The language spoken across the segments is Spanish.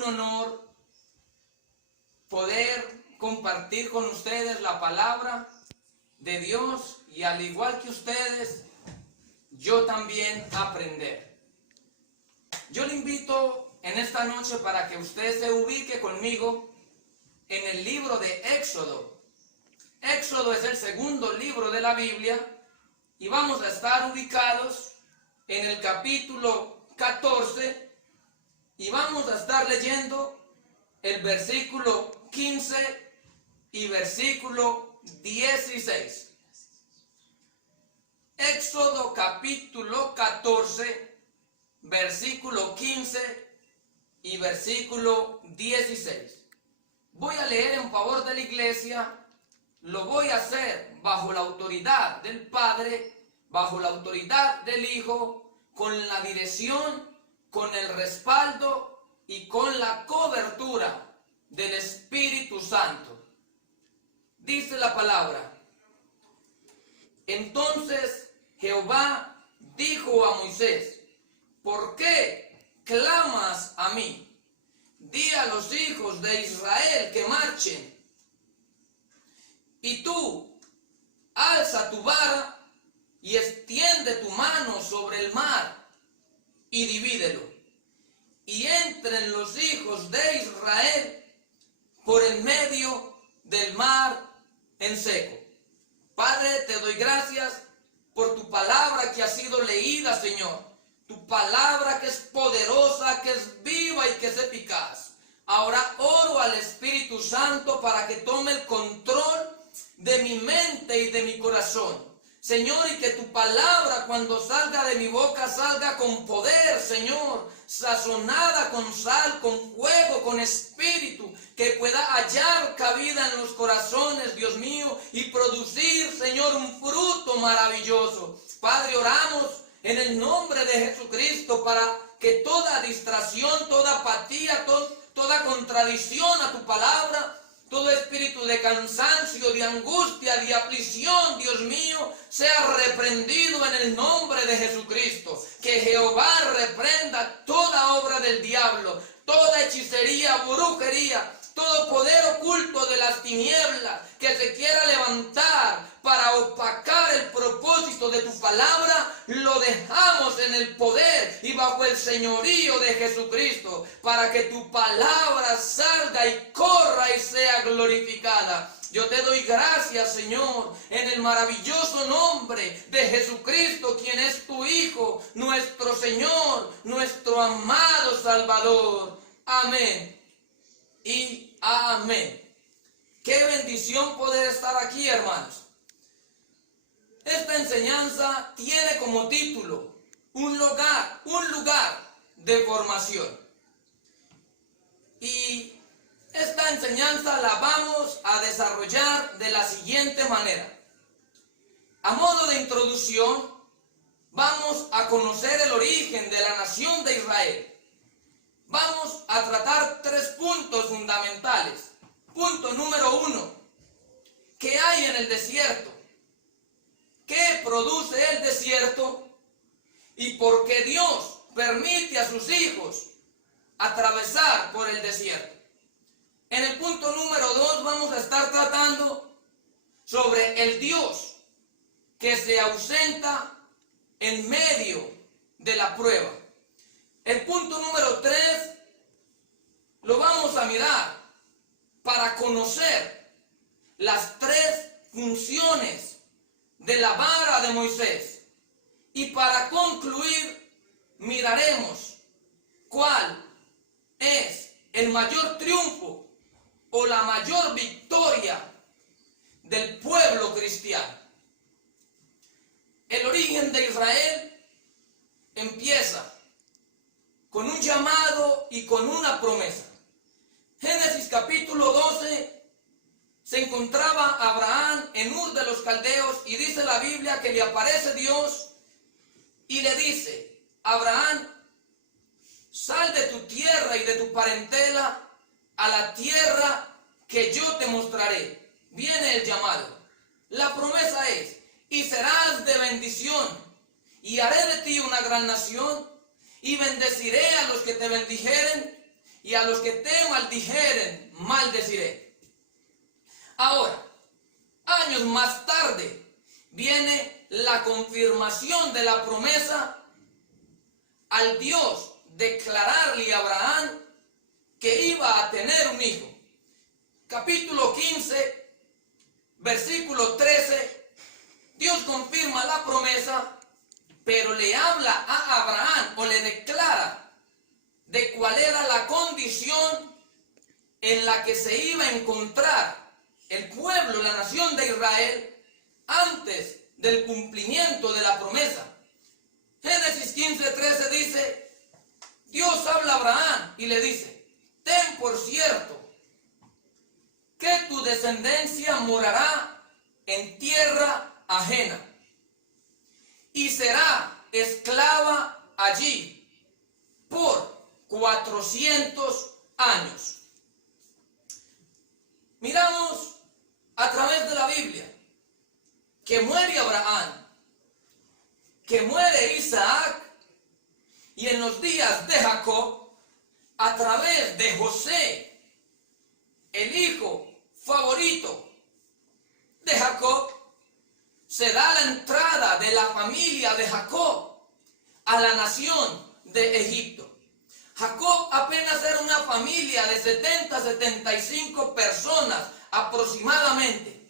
un honor poder compartir con ustedes la palabra de Dios y al igual que ustedes, yo también aprender. Yo le invito en esta noche para que usted se ubique conmigo en el libro de Éxodo. Éxodo es el segundo libro de la Biblia y vamos a estar ubicados en el capítulo 14 y vamos a estar leyendo el versículo 15 y versículo 16. Éxodo capítulo 14, versículo 15 y versículo 16. Voy a leer en favor de la iglesia, lo voy a hacer bajo la autoridad del Padre, bajo la autoridad del Hijo, con la dirección, con el respaldo y con la cobertura del Espíritu Santo. Dice la palabra: entonces Jehová dijo a Moisés: ¿por qué clamas a mí? Di a los hijos de Israel que marchen. Y tú, alza tu vara y extiende tu mano sobre el mar y divídelo. Y entren los hijos de Israel por el medio del mar en seco. Padre, te doy gracias por tu palabra que ha sido leída, Señor. Tu palabra que es poderosa, que es viva y que es eficaz. Ahora oro al Espíritu Santo para que tome el control de mi mente y de mi corazón. Señor, y que tu palabra cuando salga de mi boca salga con poder, Señor, sazonada con sal, con fuego, con espíritu, que pueda hallar cabida en los corazones, Dios mío, y producir, Señor, un fruto maravilloso. Padre, oramos en el nombre de Jesucristo para que toda distracción, toda apatía, toda contradicción a tu palabra, todo espíritu de cansancio, de angustia, de aflicción, Dios mío, sea reprendido en el nombre de Jesucristo. Que Jehová reprenda toda obra del diablo, toda hechicería, brujería, todo poder oculto de las tinieblas que se quiera levantar para opacar el propósito de tu palabra, lo dejamos en el poder y bajo el señorío de Jesucristo, para que tu palabra salga y corra y sea glorificada. Yo te doy gracias, Señor, en el maravilloso nombre de Jesucristo, quien es tu Hijo, nuestro Señor, nuestro amado Salvador. Amén y amén. Qué bendición poder estar aquí, hermanos. Esta enseñanza tiene como título un lugar de formación. Y esta enseñanza la vamos a desarrollar de la siguiente manera. A modo de introducción, vamos a conocer el origen de la nación de Israel. Vamos a tratar 3 puntos fundamentales. Punto número 1. ¿Qué hay en el desierto? ¿Qué produce el desierto? ¿Y por qué Dios permite a sus hijos atravesar por el desierto? En el punto número 2 vamos a estar tratando sobre el Dios que se ausenta en medio de la prueba. El punto número 3 lo vamos a mirar para conocer las 3 funciones de la vara de Moisés. Y para concluir, miraremos cuál es el mayor triunfo o la mayor victoria del pueblo cristiano. El origen de Israel empieza con un llamado y con una promesa. Génesis capítulo 12, se encontraba Abraham en Ur de los Caldeos y dice la Biblia que le aparece Dios y le dice: Abraham, sal de tu tierra y de tu parentela a la tierra que yo te mostraré. Viene el llamado. La promesa es: y serás de bendición, y haré de ti una gran nación, y bendeciré a los que te bendijeren, y a los que te maldijeren, maldeciré. Ahora, años más tarde, viene la confirmación de la promesa al Dios declararle a Abraham que iba a tener un hijo. Capítulo 15, versículo 13, Dios confirma la promesa, pero le habla a Abraham o le declara de cuál era la condición en la que se iba a encontrar el pueblo, la nación de Israel, antes del cumplimiento de la promesa. Génesis 15:13 dice, Dios habla a Abraham y le dice, ten por cierto que tu descendencia morará en tierra ajena y será esclava allí por 400 años. Miramos a través de la Biblia que muere Abraham, que muere Isaac, y en los días de Jacob, a través de José, el hijo favorito de Jacob, se da la entrada de la familia de Jacob a la nación de Egipto. Jacob apenas era una familia de 75 personas aproximadamente,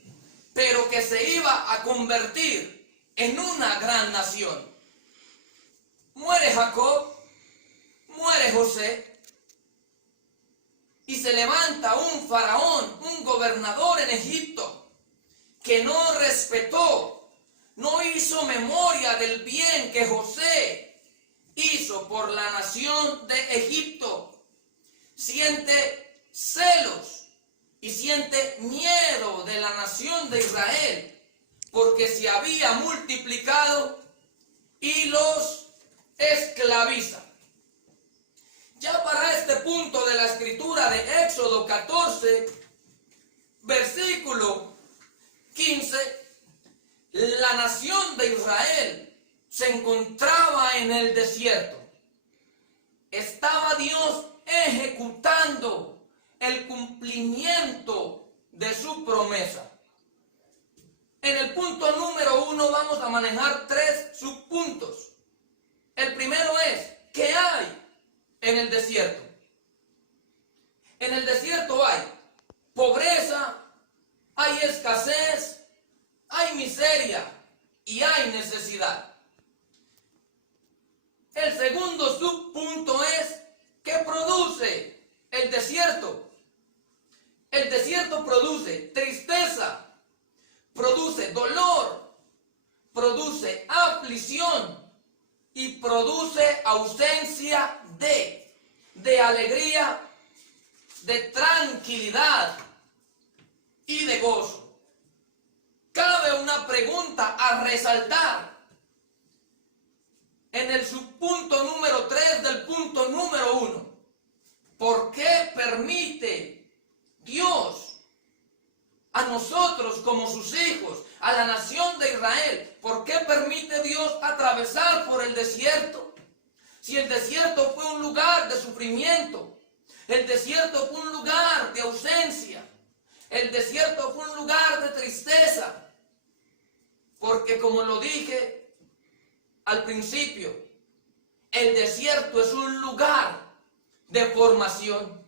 pero que se iba a convertir en una gran nación. Muere Jacob, muere José, y se levanta un faraón, un gobernador en Egipto, que no respetó, no hizo memoria del bien que José hizo por la nación de Egipto. Siente celos y siente miedo de la nación de Israel, porque se había multiplicado y los esclaviza. Ya para este punto de la escritura de Éxodo 14, versículo 15, la nación de Israel se encontraba en el desierto. Estaba Dios ejecutando el cumplimiento de su promesa. En el punto número 1 vamos a manejar 3 subpuntos. El primero es, ¿qué hay en el desierto? En el desierto hay pobreza, hay escasez, hay miseria y hay necesidad. El segundo subpunto es, ¿qué produce el desierto? El desierto produce tristeza, produce dolor, produce aflicción y produce ausencia de alegría, de tranquilidad y de gozo. Cabe una pregunta a resaltar en el subpunto número 3 del punto número 1. ¿Por qué permite Dios a nosotros como sus hijos, a la nación de Israel? ¿Por qué permite Dios atravesar por el desierto? Si el desierto fue un lugar de sufrimiento, el desierto fue un lugar de ausencia, el desierto fue un lugar de tristeza, porque como lo dije al principio, el desierto es un lugar de formación.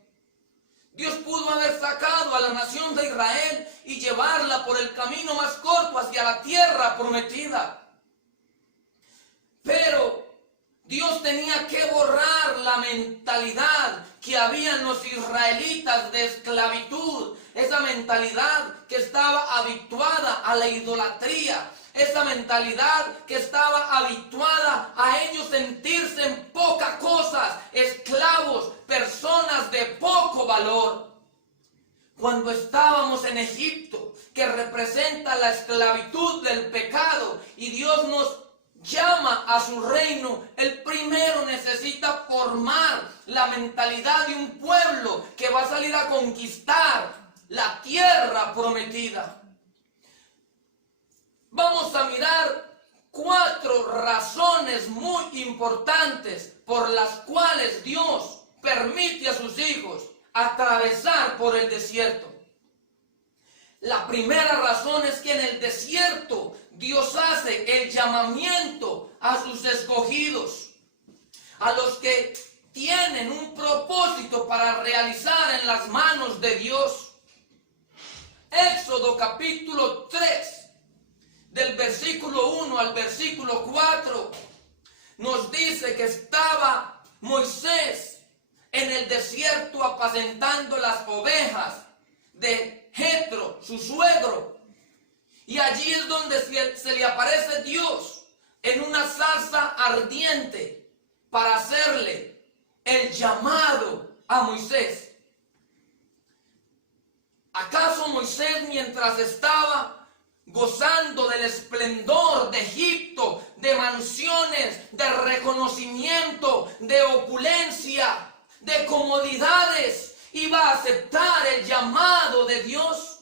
Dios pudo haber sacado a la nación de Israel y llevarla por el camino más corto hacia la tierra prometida. Pero Dios tenía que borrar la mentalidad que había en los israelitas de esclavitud, esa mentalidad que estaba habituada a la idolatría, esa mentalidad que estaba habituada a ellos sentirse en pocas cosas, esclavos, personas de poco valor. Cuando estábamos en Egipto, que representa la esclavitud del pecado, y Dios nos llama a su reino, el primero necesita formar la mentalidad de un pueblo que va a salir a conquistar la tierra prometida. Vamos a mirar 4 razones muy importantes por las cuales Dios permite a sus hijos atravesar por el desierto. La primera razón es que en el desierto Dios hace el llamamiento a sus escogidos, a los que tienen un propósito para realizar en las manos de Dios. Éxodo capítulo 3, del versículo 1 al versículo 4, nos dice que estaba Moisés en el desierto apacentando las ovejas de Jetro, su suegro. Y allí es donde se le aparece Dios en una zarza ardiente para hacerle el llamado a Moisés. ¿Acaso Moisés, mientras estaba gozando del esplendor de Egipto, de mansiones, de reconocimiento, de opulencia, de comodidades, iba a aceptar el llamado de Dios?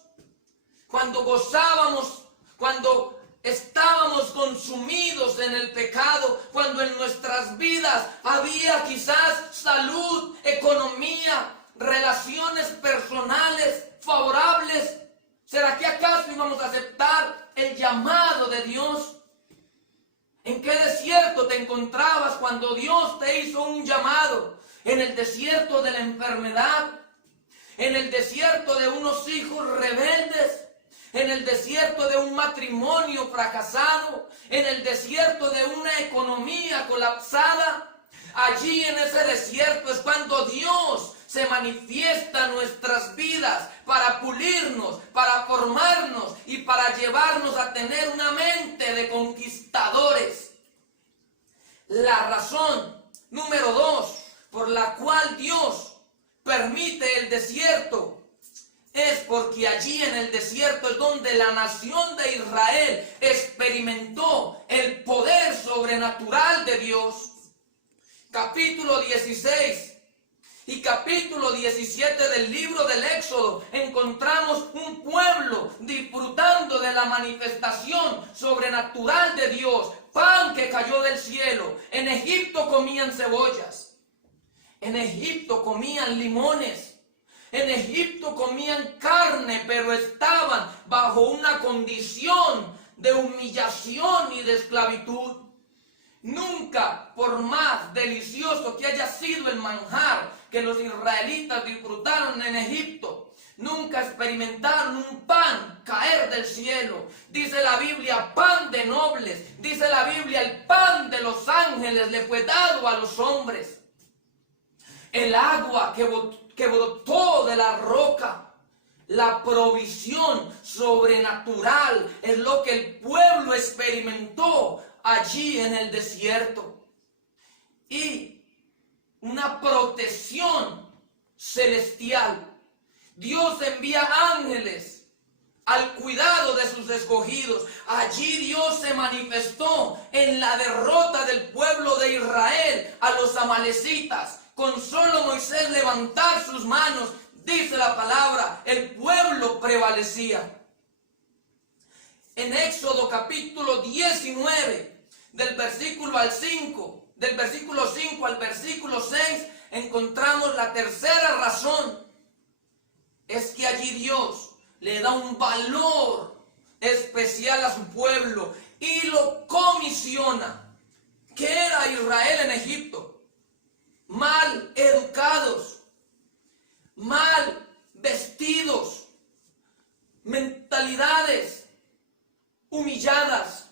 Cuando gozábamos, cuando estábamos consumidos en el pecado, cuando en nuestras vidas había quizás salud, economía, relaciones personales favorables, ¿será que acaso íbamos a aceptar el llamado de Dios? ¿En qué desierto te encontrabas cuando Dios te hizo un llamado? ¿En el desierto de la enfermedad? ¿En el desierto de unos hijos rebeldes? ¿En el desierto de un matrimonio fracasado? ¿En el desierto de una economía colapsada? Allí en ese desierto es cuando Dios se manifiesta en nuestras vidas para pulirnos, para formarnos y para llevarnos a tener una mente de conquistadores. La razón número 2 por la cual Dios permite el desierto es porque allí en el desierto es donde la nación de Israel experimentó el poder sobrenatural de Dios. Capítulo 16 y capítulo 17 del libro del Éxodo encontramos un pueblo disfrutando de la manifestación sobrenatural de Dios, pan que cayó del cielo. En Egipto comían cebollas, en Egipto comían limones, en Egipto comían carne, pero estaban bajo una condición de humillación y de esclavitud. Nunca, por más delicioso que haya sido el manjar que los israelitas disfrutaron en Egipto, nunca experimentaron un pan caer del cielo. Dice la Biblia, pan de nobles. Dice la Biblia, el pan de los ángeles le fue dado a los hombres. El agua que brotó de la roca, la provisión sobrenatural es lo que el pueblo experimentó allí en el desierto. Y una protección celestial. Dios envía ángeles al cuidado de sus escogidos. Allí Dios se manifestó en la derrota del pueblo de Israel a los amalecitas. Con solo Moisés levantar sus manos, dice la palabra, el pueblo prevalecía. En Éxodo capítulo 19, del versículo 5 al versículo 6, encontramos la tercera razón. Es que allí Dios le da un valor especial a su pueblo y lo comisiona. ¿Qué era Israel en Egipto? Mal educados, mal vestidos, mentalidades humilladas,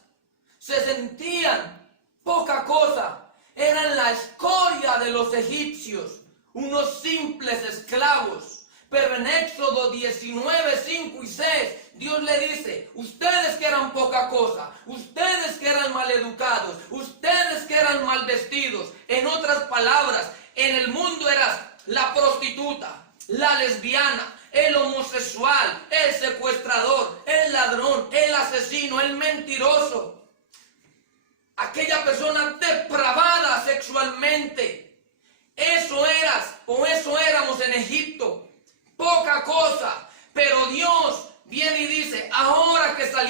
se sentían poca cosa, eran la escoria de los egipcios, unos simples esclavos. Pero en Éxodo 19, 5 y 6, Dios le dice, ustedes que eran poca cosa, ustedes que eran mal educados, ustedes que eran mal vestidos, en otras palabras, en el mundo eras la prostituta, la lesbiana, el homosexual, el secuestrador, el ladrón, el asesino, el mentiroso, aquella persona depravada sexualmente. Eso eras o eso éramos en Egipto. Poca cosa, pero Dios viene y dice, ahora que salí